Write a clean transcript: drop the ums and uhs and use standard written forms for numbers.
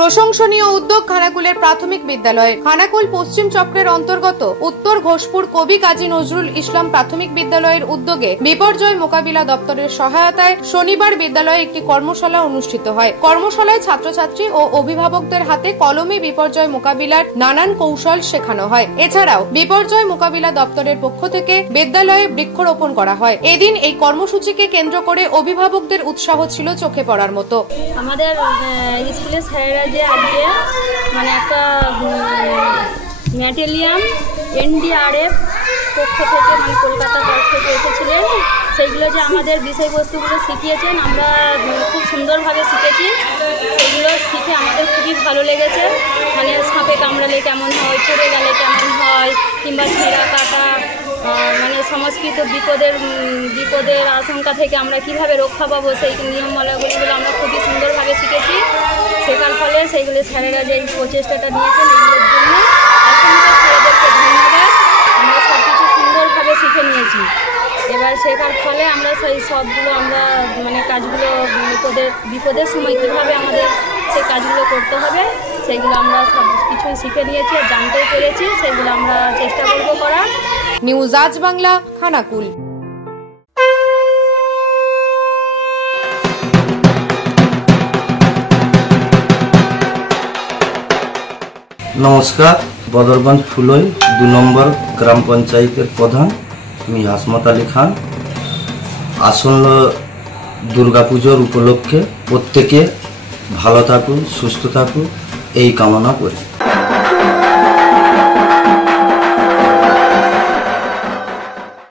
প্রশংসনীয় উদ্যোগ খানাকুলের প্রাথমিক বিদ্যালয়ে। খানাকুল পশ্চিম চক্রের অন্তর্গত উত্তর ঘোষপুর কবি কাজী নজরুল ইসলাম প্রাথমিক বিদ্যালয়ের উদ্যোগে বিপর্যয় মোকাবিলা দপ্তরের সহায়তায় শনিবার বিদ্যালয়ে একটি কর্মশালা অনুষ্ঠিত হয়। কর্মশালায় ছাত্রছাত্রী ও অভিভাবকদের হাতে কলমে বিপর্যয় মোকাবিলার নানান কৌশল শেখানো হয়। এছাড়াও বিপর্যয় মোকাবিলা দপ্তরের পক্ষ থেকে বিদ্যালয়ে বৃক্ষরোপণ করা হয়। এদিন এই কর্মসূচিকে কেন্দ্র করে অভিভাবকদের উৎসাহ ছিল চোখে পড়ার মতো। আমাদের স্কুলের স্যারেরা যে আজকে একটা ম্যাটেরিয়াম NDRF পক্ষ থেকে কলকাতা তরফ থেকে এসেছিলেন, সেইগুলো যে আমাদের বিষয়বস্তুগুলো শিখিয়েছেন, আমরা খুব সুন্দরভাবে শিখেছি। সেগুলো শিখে আমাদের খুবই ভালো লেগেছে। সাপে কামড়ালে কেমন হয়, পড়ে গেলে কেমন হয়, কিংবা ছেঁড়া কাটা সংস্কৃত বিপদের আশঙ্কা থেকে আমরা কিভাবে রক্ষা পাবো, সেই নিয়মমালাগুলিগুলো আমরা খুবই সুন্দরভাবে শিখেছি। শেখার ফলে সেইগুলো স্যারেরা যে প্রচেষ্টাটা নিয়েছেন, এগুলোর জন্য অসংখ্য স্যারেদেরকে ধন্যবাদ। আমরা সব কিছু সুন্দরভাবে শিখে নিয়েছি। এবার শেখার ফলে আমরা সেই সবগুলো কাজগুলো বিপদের সময় কীভাবে আমাদের সেই কাজগুলো করতে হবে, সেগুলো আমরা সব কিছুই শিখে নিয়েছি, জানতেও পেরেছি। সেগুলো আমরা চেষ্টা করব করার। নিউজ আজ বাংলা, খানাকুল। নমস্কার, বদরগঞ্জ ফুলই 2 নম্বর গ্রাম পঞ্চায়েতের প্রধান আমি হাসমত আলী খান। আসন্ন দুর্গাপুজোর উপলক্ষে প্রত্যেকে ভালো থাকুন, সুস্থ থাকুন এই কামনা করি।